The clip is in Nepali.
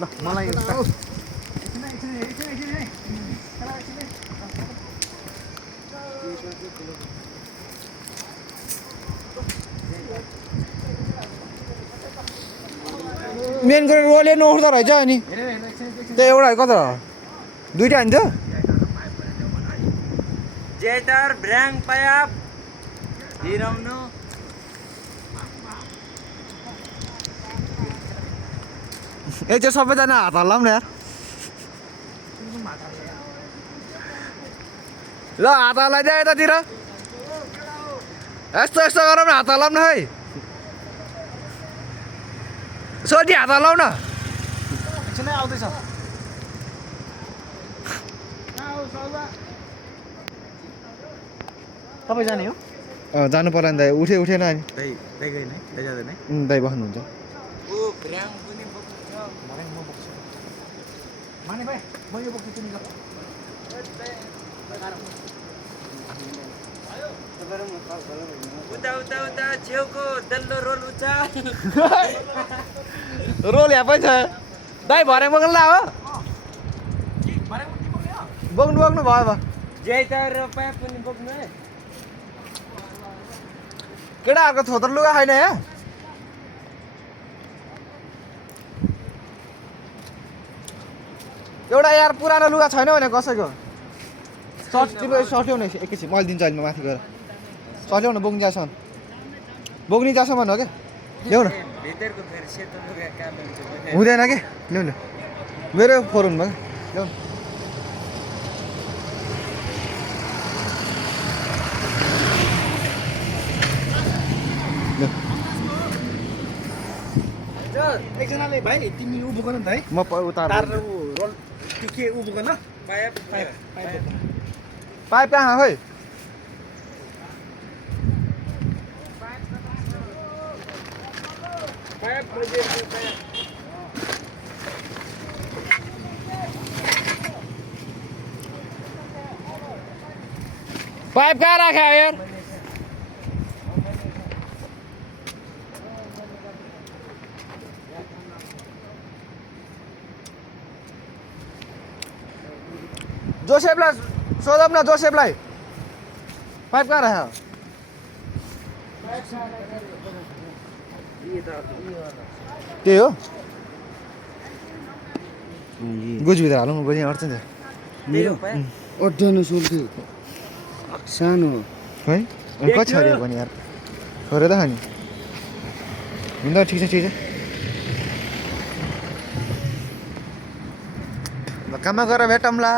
ल मलाई मेन गरेर रोले नउठ्दो रहेछ अनि त्यो एउटा कता दुईटा हान्छ जेटर ब्राङ पायाप हिराउनु ए चाहिँ सबैजना हात हल्लाउँ न यार ल हात हल्लाइदियो यतातिर यस्तो यस्तो गरौँ न हात हल्लाउँ न है सोधी हात हल्लाउ न एकछिनै आउँदैछ तपाईँ जाने हो जानु पर्ला नि दाइ उठेन अनि दाइ दाइ गएन है दाइ जाँदैन है दाइ बस्नुहुन्छ ओ ब्राङ पनि बोक्नु छ मलाई म बोक्छु माने भाइ म यो बोक्छु तिमी गर उता उता उता छेउको डल्लो रोल उचा रोल यहाँ पनि छ दाइ भरे बोक्नु ला हो बोक्नु बोक्नु भयो अब जेटर र पायाप पनि बोक्नु है केटाहरूको थोत्र लुगा छैन यहाँ एउटा यार पुरानो लुगा छैन भने कसैको सर्ट तिम्रो सर्ट ल्याउनु एकैछिन मैले दिन्छु अहिले माथि गएर सर्ट ल्याउनु बोक्नु जासम्म बोक्नु जासम्म हो क्या ल्याउनु भित्रको फेरि सेतो लुगा काम हुन्छ हुँदैन कि ल्याउनु मेरो फोर हुनु भयो ल्याउनु एकजनाले भाइ तिमी उ बोक न त है म उता तार र उ रोल त्यो के उ बोक न पायाप पाइप पाइप पाइप कहाँ खोइ पायाप खोजेको पायाप पाइप कहाँ राख्यो यार जोसेफलाई सोधौँ न जोसेफलाई पाइप कहाँ राख्यो त्यही हो गुजभित्र हालौँ गोजी अट्छ नि मेरो पायाप अड्याउनु सोल्थ्यो सानो है अनि कति छ अरे भने यार छोरे त खाने हुन्छ ठिक छ ल काममा गएर भेटौँला